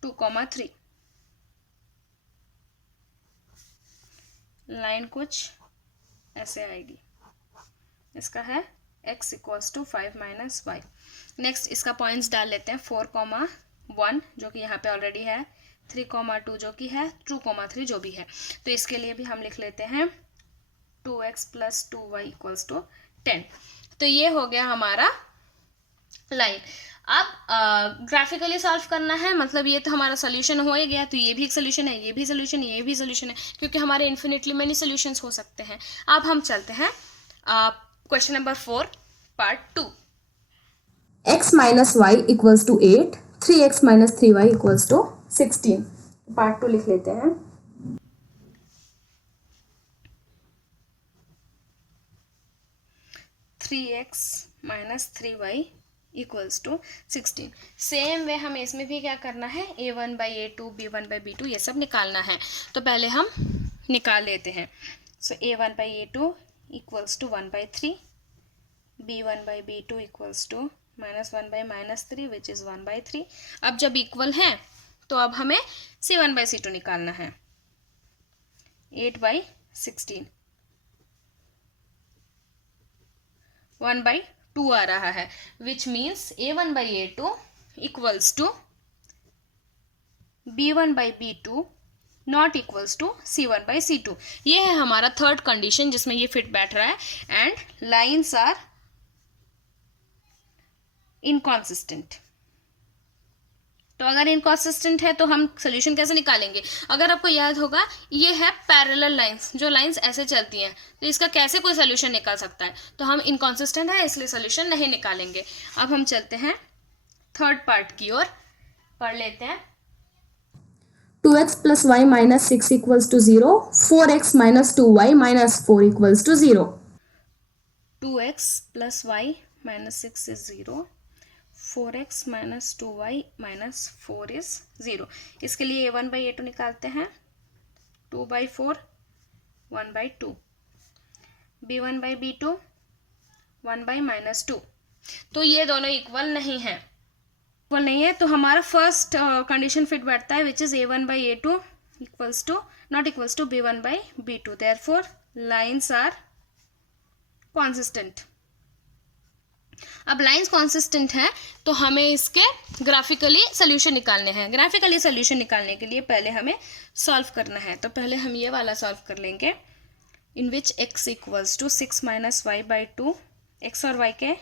2,3। लाइन कुछ ऐसे आएगी। इसका है x equals to 5 minus y. Next इसका पॉइंट्स डाल लेते हैं। 4,1 जो कि यहाँ पे ऑलरेडी है, 3,2 जो कि है, 2,3 जो भी है। तो इसके लिए भी हम लिख लेते हैं 2x plus 2y equals to 10। तो ये हो गया हमारा लाइन। अब ग्राफिकली सॉल्व करना है, मतलब ये तो हमारा सोल्यूशन हो ही गया। तो ये भी एक सोल्यूशन है, ये भी सोल्यूशन, ये भी सोल्यूशन है, क्योंकि हमारे इन्फिनिटली मेनी सोल्यूशंस हो सकते हैं। अब हम चलते हैं question number 4 part 2। x minus y equals to 8, 3x minus 3y equals to 16 part 2 लिख लेते हैं। Three x minus 3y equals to 16। Same way हमें इसमें भी क्या करना है, a1 by a2 b1 by b2 ये सब निकालना है। तो पहले हम निकाल लेते हैं। So a1 by a2 equals to 1/3, b1 by b2 equals to -1 by -3 which is 1/3। अब जब इक्वल हैं तो अब हमें C1/C2 निकालना है। 8/16 1/2 आ रहा है, which means A1/A2 equals to B1/B2 not equals to C1/C2। ये है हमारा थर्ड कंडीशन जिसमें ये फिट बैठ रहा है, एंड लाइन्स आर इनकॉन्सिस्टेंट। तो अगर इनकॉन्सिस्टेंट है तो हम सोल्यूशन कैसे निकालेंगे? अगर आपको याद होगा, ये है पैरेलल लाइंस, जो लाइंस ऐसे चलती हैं, तो इसका कैसे कोई सोल्यूशन निकाल सकता है? तो हम इनकॉन्सिस्टेंट है इसलिए सोल्यूशन नहीं निकालेंगे। अब हम चलते हैं थर्ड पार्ट की ओर, पढ़ लेते हैं। 2x plus y minus 6 equals to 0. 4x minus 2y minus 4 equals to 0. 2x plus y minus 6 is 0. 4x minus 2y minus 4 is 0. इसके लिए A1/A2 निकालते हैं। 2/4 1/2, B1/B2 1/-2। तो ये दोनों इक्वल नहीं है, इक्वल नहीं है, तो हमारा फर्स्ट कंडीशन फिट बैठता है, which is A1/A2 equals to not equals to B1/B2। Therefore lines are consistent. अब लाइन्स कॉन्सिस्टेंट है तो हमें इसके ग्राफिकली सोल्यूशन निकालने हैं। ग्राफिकली सोल्यूशन निकालने के लिए पहले हमें सॉल्व करना है, तो पहले हम ये वाला सॉल्व कर लेंगे, in which x equals to 6 - y/2। x और y के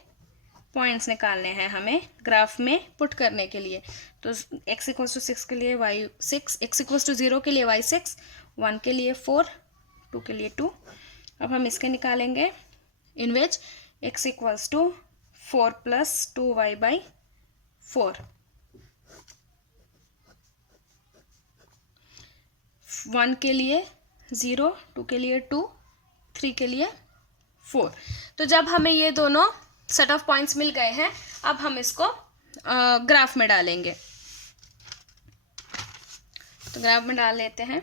पॉइंट्स निकालने हैं हमें ग्राफ में पुट करने के लिए। तो x इक्वल्स टू 6 के लिए y 6, x इक्वल्स टू 0 के लिए y 6, 1 के लिए 4, 2 के लिए 2। अब हम इसके निकालेंगे, इन which x equals to 4 + 2y/4, 1 के लिए 0, 2 के लिए 2, 3 के लिए 4। तो जब हमें ये दोनों सेट ऑफ पॉइंट्स मिल गए हैं, अब हम इसको ग्राफ में डालेंगे। तो ग्राफ में डाल लेते हैं।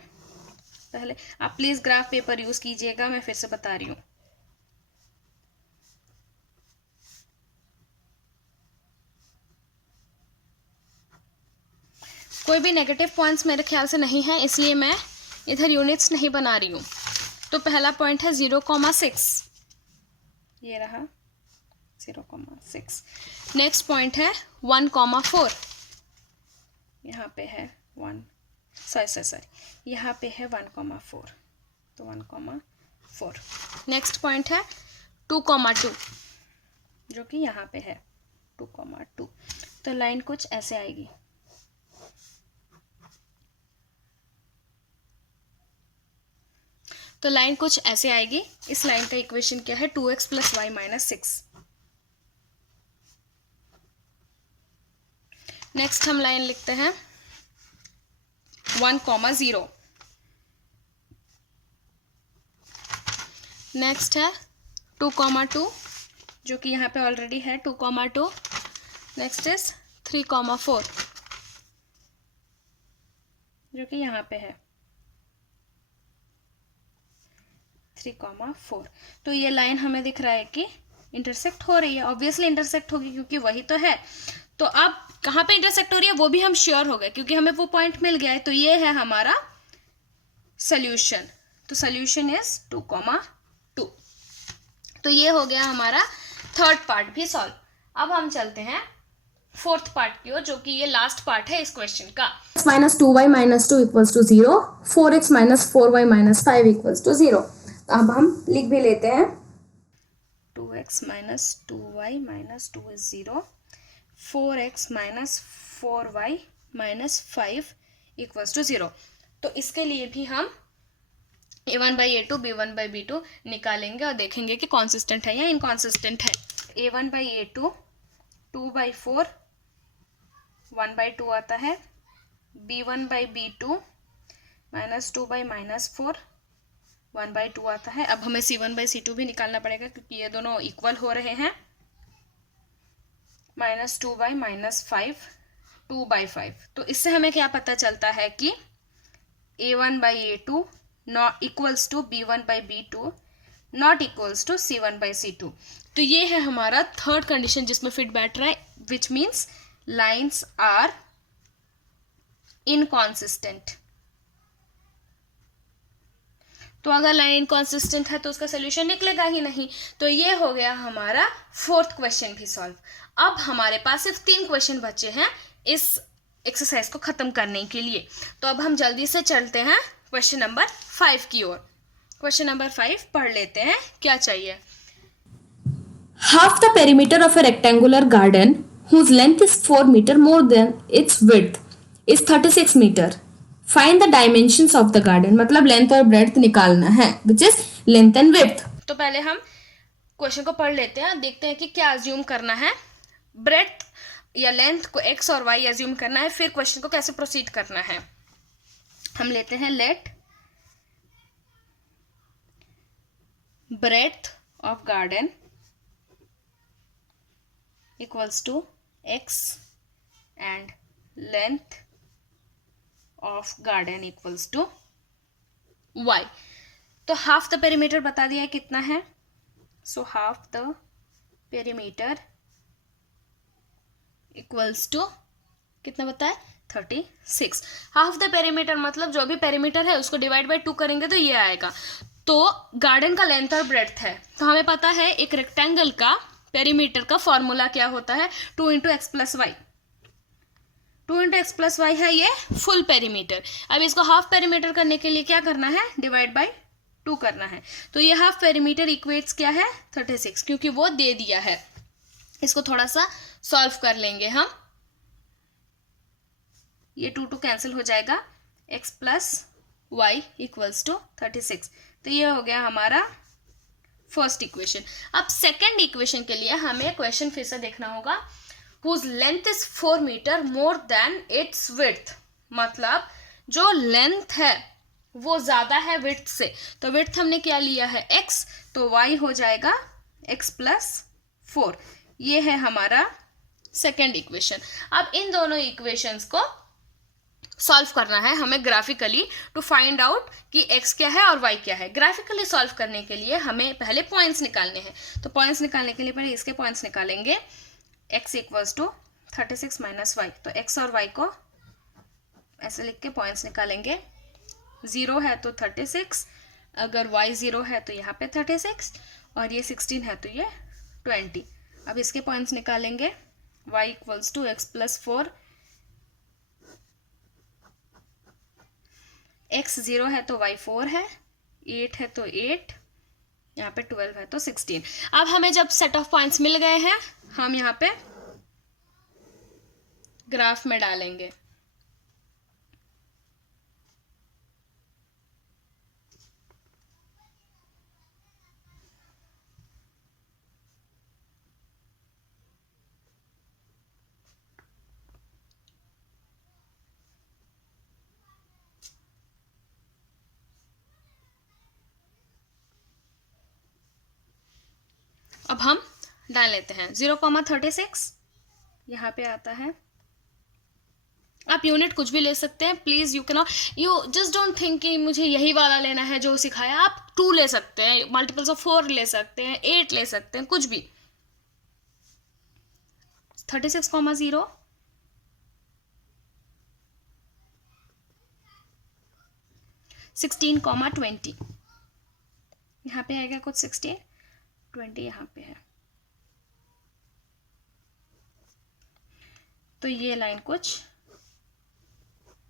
पहले आप प्लीज ग्राफ पेपर यूज कीजिएगा, मैं फिर से बता रही हूँ। कोई भी नेगेटिव पॉइंट्स मेरे ख्याल से नहीं है, इसलिए मैं इधर यूनिट्स नहीं बना रही हूँ। तो पहला पॉइंट है 0,6, ये रहा 0,6। नेक्स्ट पॉइंट है 1,4, यहाँ पे है 1, सॉरी यहाँ पे है 1,4, तो 1,4। नेक्स्ट पॉइंट है 2,2, जो कि यहाँ पे है 2,2। तो लाइन कुछ ऐसे आएगी। तो लाइन कुछ ऐसे आएगी। इस लाइन का इक्वेशन क्या है? 2x + y - 6। नेक्स्ट हम लाइन लिखते हैं 1,0। नेक्स्ट है 2,2, जो कि यहाँ पे ऑलरेडी है 2,2। नेक्स्ट इज 3,4, जो कि यहाँ पे है 3,4। तो ये लाइन हमें दिख रहा है कि इंटरसेक्ट हो रही है। ऑब्वियसली इंटरसेक्ट होगी क्योंकि वही तो है। तो अब कहाँ पे इंटरसेक्ट हो रही है वो भी हम श्योर हो गए क्योंकि हमें वो पॉइंट मिल गया है। तो ये है हमारा सोल्यूशन। तो सोल्यूशन इज 2,2। तो ये हो गया हमारा थर्ड पार्ट भी सॉल्व। अब हम चलते हैं फोर्थ पार्ट की ओर, जो कि ये लास्ट पार्ट है इस क्वेश्चन का। - 2y - 2 = 0, 4x - 4y - 5 = 0। अब हम लिख भी लेते हैं। 2x - 2y - 2 is 0, 4x - 4y - 5 = 0। तो इसके लिए भी हम A1/A2 B1/B2 निकालेंगे और देखेंगे कि कॉन्सिस्टेंट है या इनकॉन्सिस्टेंट है। A1/A2 2/4 1/2 आता है। B1/B2 -2/-4 1/2 आता है। अब हमें C1/C2 भी निकालना पड़ेगा क्योंकि ये दोनों इक्वल हो रहे हैं। -2/-5 2/5। तो इससे हमें क्या पता चलता है कि A1/A2 not equals to B1/B2 not equals to C1/C2। तो ये है हमारा थर्ड कंडीशन जिसमें फिट बैठ रहा है, which means lines are inconsistent. तो अगर लाइन इनकॉन्सिस्टेंट है तो उसका सोल्यूशन निकलेगा ही नहीं। तो ये हो गया हमारा फोर्थ क्वेश्चन भी सॉल्व। अब हमारे पास सिर्फ 3 क्वेश्चन बचे हैं इस एक्सरसाइज को खत्म करने के लिए। तो अब हम जल्दी से चलते हैं क्वेश्चन नंबर 5 की ओर। क्वेश्चन नंबर 5 पढ़ लेते हैं, क्या चाहिए। Half the perimeter of a rectangular garden whose length is 4 meter more than its width is 36 meter. Find the dimensions of the garden. मतलब लेंथ और ब्रेड्थ निकालना है, which is length and width. तो पहले हम क्वेश्चन को पढ़ लेते हैं, देखते हैं कि क्या अज्यूम करना है। ब्रेड्थ या लेंथ को x और y अज्यूम करना है, फिर क्वेश्चन को कैसे प्रोसीड करना है। हम लेते हैं late breadth of garden equals to x and length of garden equals to y। तो हाफ द पेरीमीटर बता दिया कितना है। So half the perimeter equals to कितना बताया 36। हाफ द पेरीमीटर मतलब जो भी पेरीमीटर है उसको डिवाइड बाय 2 करेंगे तो ये आएगा। तो गार्डन का लेंथ और ब्रेड्थ है, तो हमें पता है एक रेक्टेंगल का पेरीमीटर का फॉर्मूला क्या होता है, 2 into x plus y. 2 into x plus y है ये फुल पेरीमीटर। अब इसको हाफ पेरीमीटर करने के लिए क्या करना है, डिवाइड बाय 2 करना है। तो ये हाफ पेरीमीटर इक्वेट्स क्या है 36, क्योंकि वो दे दिया है। इसको थोड़ा सा सॉल्व कर लेंगे हम। ये 2 कैंसिल हो जाएगा, x plus y equals to 36। तो ये हो गया हमारा फर्स्ट इक्वेशन। अब सेकंड इक्वेशन के लिए हमें क्वेश्चन फिर से देखना होगा। whose length is 4 metre more than its width, मतलब जो लेंथ है वो ज़्यादा है विड्थ से। तो विड्थ हमने क्या लिया है x, तो y हो जाएगा x प्लस 4। ये है हमारा सेकेंड इक्वेशन। अब इन दोनों इक्वेशंस को सॉल्व करना है हमें ग्राफिकली टू फाइंड आउट कि x क्या है और y क्या है। ग्राफिकली सॉल्व करने के लिए हमें पहले पॉइंट्स निकालने हैं। तो पॉइंट्स निकालने के लिए पहले इसके पॉइंट्स निकालेंगे। x equals to 36 minus y, तो x और y को ऐसे लिख के पॉइंट्स निकालेंगे। 0 है तो 36, अगर y 0 है तो यहाँ पे 36 और ये 16 है तो ये 20। अब इसके पॉइंट्स निकालेंगे। y equals to x plus 4, x 0 है तो y 4 है, 8 है तो 8, यहाँ पे 12 है तो 16। अब हमें जब सेट ऑफ पॉइंट्स मिल गए हैं हम यहाँ पे ग्राफ में डालेंगे। अब हम डाल लेते हैं 0,36 यहाँ पे आता है। आप यूनिट कुछ भी ले सकते हैं, please you just don't think कि मुझे यही वाला लेना है जो सिखाया। आप 2 ले सकते हैं, मल्टीपल्स ऑफ 4 ले सकते हैं, 8 ले सकते हैं, कुछ भी। 36,0 16,20 यहाँ पे आएगा कुछ 16, 20 यहाँ पे है। तो ये लाइन कुछ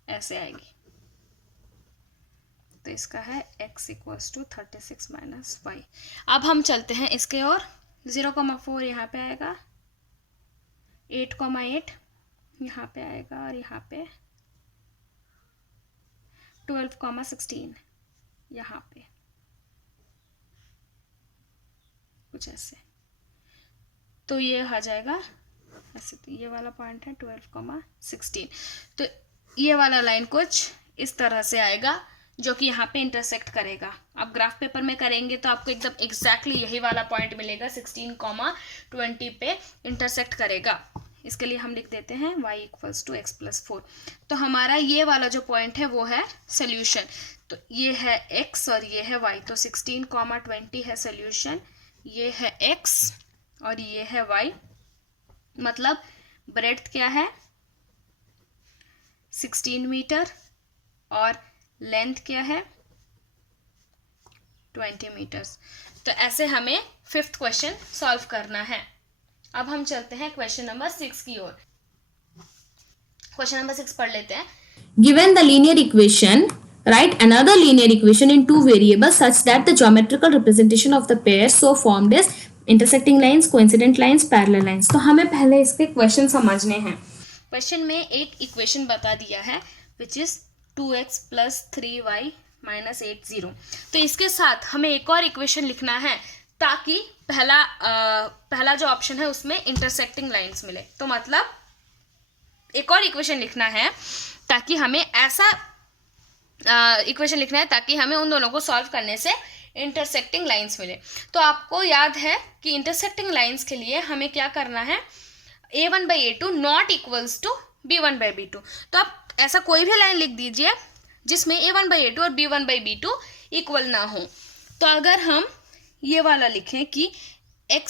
ऐसे आएगी। तो इसका है x equals to 36 minus y. अब हम चलते हैं इसके और। 0,4 यहाँ पे आएगा, 8,8 यहाँ पे आएगा और यहाँ पे 12,16 यहाँ पे कुछ ऐसे। तो ये आ जाएगा ऐसे। तो ये वाला पॉइंट है 12,16। तो ये वाला लाइन कुछ इस तरह से आएगा जो कि यहाँ पे इंटरसेक्ट करेगा। आप ग्राफ पेपर में करेंगे तो आपको एकदम एग्जैक्टली यही वाला पॉइंट मिलेगा, 16,20 पे इंटरसेक्ट करेगा। इसके लिए हम लिख देते हैं y equals to x plus 4। तो हमारा ये वाला जो पॉइंट है वो है सोल्यूशन। तो ये है x और ये है y, तो 16,20 है सोल्यूशन, ये है x और ये है y। मतलब ब्रेड्थ क्या है 16 मीटर और लेंथ क्या है 20 मीटर्स। तो ऐसे हमें 5th क्वेश्चन सॉल्व करना है। अब हम चलते हैं क्वेश्चन नंबर 6 की ओर। क्वेश्चन नंबर 6 पढ़ लेते हैं। Given the linear equation, write another linear equation in two variables such that the geometrical representation of the pairs so formed is intersecting lines, coincident lines, parallel lines. तो हमें पहले इसके question समझने हैं। Question में एक इक्वेशन बता दिया है विच इज 2x + 3y - 8 0। तो इसके साथ हमें एक और इक्वेशन लिखना है ताकि पहला जो ऑप्शन है उसमें इंटरसेक्टिंग लाइंस मिले। तो मतलब एक और इक्वेशन लिखना है ताकि हमें ऐसा इक्वेशन लिखना है ताकि हमें उन दोनों को सॉल्व करने से इंटरसेक्टिंग लाइंस मिले। तो आपको याद है कि इंटरसेक्टिंग लाइंस के लिए हमें क्या करना है, a1/a2 not equals to b1/b2। तो आप ऐसा कोई भी लाइन लिख दीजिए जिसमें a1/a2 और b1/b2 इक्वल ना हो। तो अगर हम ये वाला लिखें कि x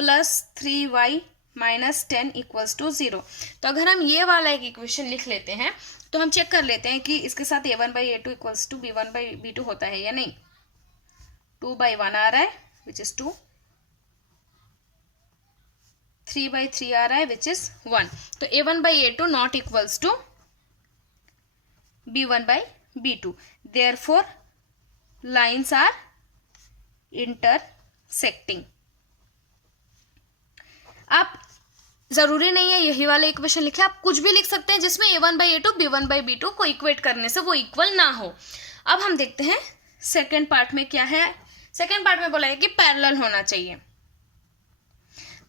+ 3y - 10 = 0, तो अगर हम ये वाला एक इक्वेशन लिख लेते हैं तो हम चेक कर लेते हैं कि इसके साथ a1/a2 = b1/b2 होता है या नहीं। 2/1 आ रहा है विच इज 2, 3/3 आ रहा है विच इज 1। तो a1/a2 not equals to b1/b2, therefore lines are intersecting. आप जरूरी नहीं है यही वाला इक्वेशन लिखे, आप कुछ भी लिख सकते हैं जिसमें a1/a2 b1/b2 को इक्वेट करने से वो इक्वल ना हो। अब हम देखते हैं सेकेंड पार्ट में क्या है। सेकेंड पार्ट में बोला है कि पैरेलल होना चाहिए।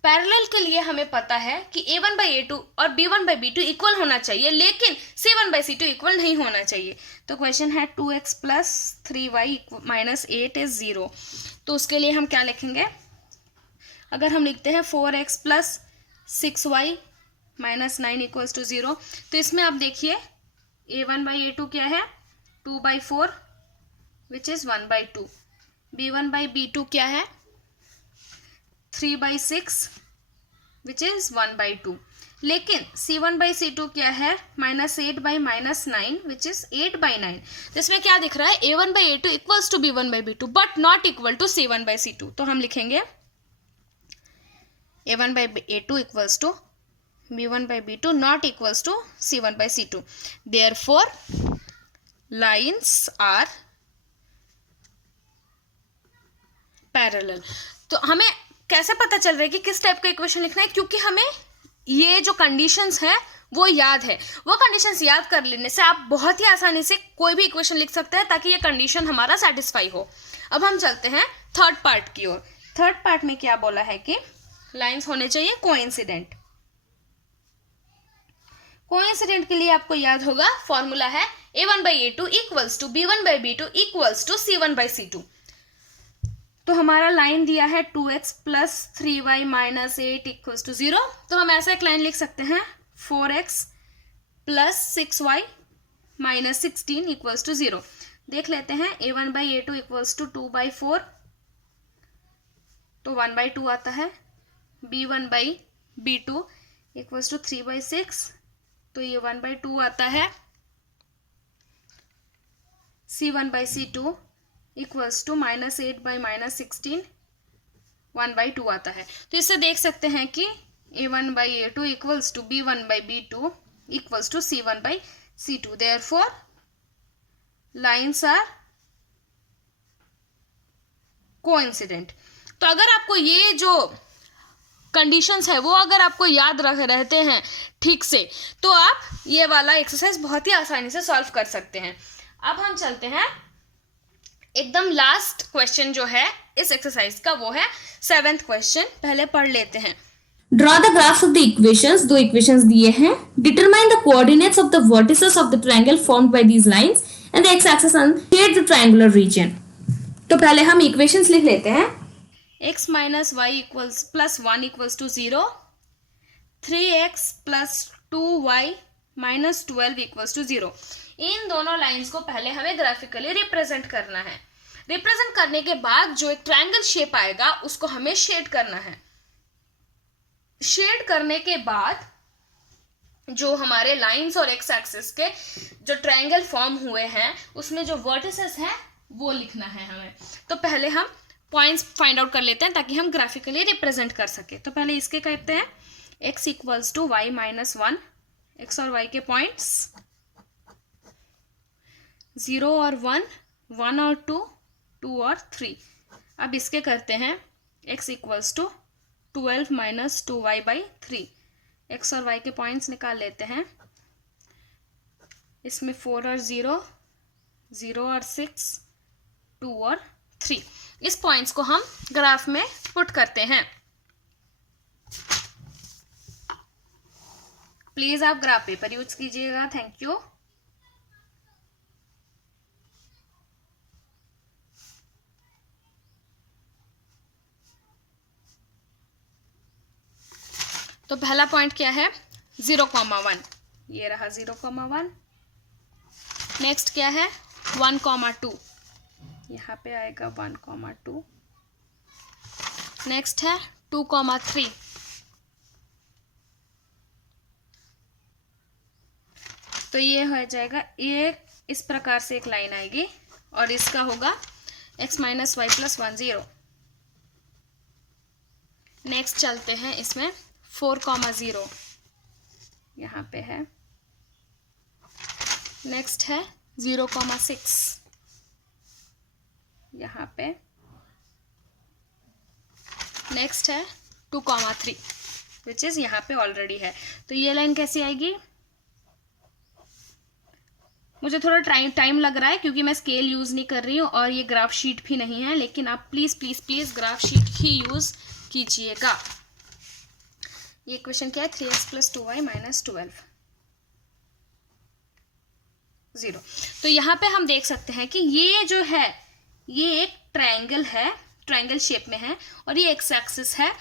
पैरेलल के लिए हमें पता है कि a1/a2 और b1/b2 इक्वल होना चाहिए, लेकिन c1/c2 इक्वल नहीं होना चाहिए। तो क्वेश्चन है 2x + 3y - 8 = 0। तो उसके लिए हम क्या लिखेंगे, अगर हम लिखते हैं 4x + 6y - 9 = 0, तो इसमें आप देखिए a1/a2 क्या है 2/4 विच इज 1/2, b1/b2 क्या है 3/6 विच इज 1/2, लेकिन c1/c2 क्या है -8 by -9 विच इज 8/9। तो इसमें क्या दिख रहा है, a1/a2 equals to b1/b2 but not equal to c1/c2। तो हम लिखेंगे a1/a2 equals to b1/b2 not equals to c1/c2, therefore lines are parallel. तो हमें कैसे पता चल रहा है कि किस टाइप का इक्वेशन लिखना है, क्योंकि हमें ये जो कंडीशंस हैं वो याद है। वो कंडीशंस याद कर लेने से आप बहुत ही आसानी से कोई भी इक्वेशन लिख सकते हैं ताकि ये कंडीशन हमारा सेटिस्फाई हो। अब हम चलते हैं थर्ड पार्ट की ओर। थर्ड पार्ट में क्या बोला है कि लाइंस होने चाहिए कोइंसिडेंट। कोइंसिडेंट के लिए आपको याद होगा फॉर्मूला है a1/a2 equals to b1/b2 equals to c1/c2। तो हमारा लाइन दिया है 2x + 3y - 8 = 0। तो हम ऐसा एक लाइन लिख सकते हैं 4x + 6y - 16 = 0। देख लेते हैं a1/a2 = 2/4, तो 1/2 आता है, b1/b2 = 3/6, तो ये 1/2 आता है, c1/c2 इक्वल्स टू -8 by -16 1/2 आता है। तो इससे देख सकते हैं कि a1/a2 equals to b1/b2 equals to c1/c2, therefore lines are coincident. तो अगर आपको ये जो कंडीशंस है वो अगर आपको याद रहते हैं ठीक से, तो आप ये वाला एक्सरसाइज बहुत ही आसानी से सॉल्व कर सकते हैं। अब हम चलते हैं एकदम लास्ट क्वेश्चन जो है इस एक्सरसाइज का, वो है 7th क्वेश्चन। पहले पढ़ लेते हैं। Draw the graphs of the equations. दो इक्वेशंस दिए हैं। Determine the coordinates of the vertices of the triangle formed by these lines and the x axis on shade the triangular region. तो पहले हम इक्वेशंस लिख लेते हैं। x - y + 1 = 0, 3x + 2y - 12 = 0। इन दोनों लाइंस को पहले हमें ग्राफिकली रिप्रेजेंट करना है। रिप्रेजेंट करने के बाद जो एक ट्रायंगल शेप आएगा उसको हमें शेड करना है। शेड करने के बाद जो हमारे लाइंस और एक्स एक्सिस के जो ट्रायंगल फॉर्म हुए हैं उसमें जो वर्टिसेस हैं वो लिखना है हमें। तो पहले हम पॉइंट्स फाइंड आउट कर लेते हैं ताकि हम ग्राफिकली रिप्रेजेंट कर सके। तो पहले इसके कहते हैं x equals to y minus 1, x और y के पॉइंट्स 0 और 1, 1 और 2, 2 और 3। अब इसके करते हैं x equals to 12 minus 2y by 3। x और y के पॉइंट्स निकाल लेते हैं। इसमें 4 और 0, 0 और 6, 2 और 3। इस पॉइंट्स को हम ग्राफ में पुट करते हैं। प्लीज आप ग्राफ पेपर यूज कीजिएगा। Thank you. तो पहला पॉइंट क्या है 0,1, ये रहा 0,1। नेक्स्ट क्या है 1,2, यहाँ पे आएगा 1,2। नेक्स्ट है 2,3, तो ये हो जाएगा, ये इस प्रकार से एक लाइन आएगी और इसका होगा x minus y plus 1, 0। Next चलते हैं इसमें 4,0 यहाँ पे है। नेक्स्ट है 0,6 यहाँ पे। नेक्स्ट है 2,3 विच इज यहाँ पे ऑलरेडी है। तो ये लाइन कैसी आएगी, मुझे थोड़ा टाइम लग रहा है क्योंकि मैं स्केल यूज नहीं कर रही हूँ और ये ग्राफ शीट भी नहीं है, लेकिन आप please please please graph sheet he use कीजिएगा। ये क्वेश्चन क्या है 3x प्लस 2y माइनस 12, 0। तो यहाँ पे हम देख सकते हैं कि ये जो है ये एक ट्रायंगल है, ट्रायंगल शेप में है और ये एक्स एक्सिस है,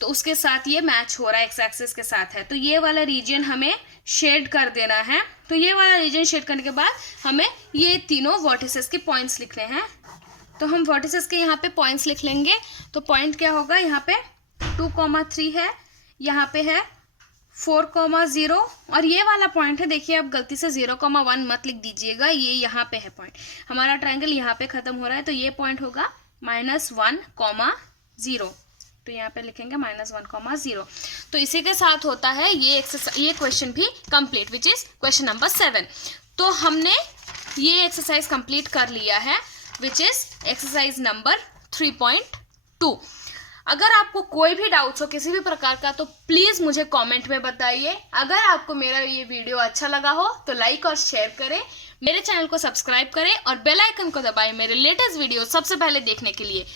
तो उसके साथ ये मैच हो रहा है, एक्स एक्सिस के साथ है। तो ये वाला रीजन हमें शेड कर देना है। तो ये वाला रीजन शेड करने के बाद हमें ये तीनों वर्टिसेस के पॉइंट्स लिखने हैं। तो हम वर्टिसेस के यहाँ पे पॉइंट्स लिख लेंगे। तो पॉइंट क्या होगा, यहाँ पे 2,3 है, यहाँ पे है 4,0 और ये वाला पॉइंट है, देखिए आप गलती से 0,1 मत लिख दीजिएगा, ये यहाँ पे है पॉइंट। हमारा ट्रायंगल यहाँ पे खत्म हो रहा है, तो ये पॉइंट होगा -1,0। तो यहाँ पे लिखेंगे -1,0। तो इसी के साथ होता है ये क्वेश्चन भी complete, which is question number 7। तो हमने ये एक्सरसाइज कंप्लीट कर लिया है, विच इज एक्सरसाइज नंबर 3.2। अगर आपको कोई भी डाउट्स हो किसी भी प्रकार का तो प्लीज मुझे कमेंट में बताइए। अगर आपको मेरा ये वीडियो अच्छा लगा हो तो लाइक और शेयर करें, मेरे चैनल को सब्सक्राइब करें और बेल आइकन को दबाएं मेरे लेटेस्ट वीडियो सबसे पहले देखने के लिए।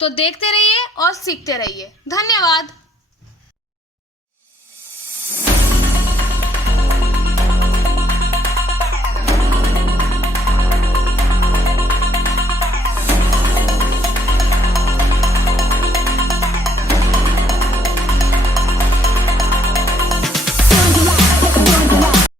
तो देखते रहिए और सीखते रहिए। धन्यवाद।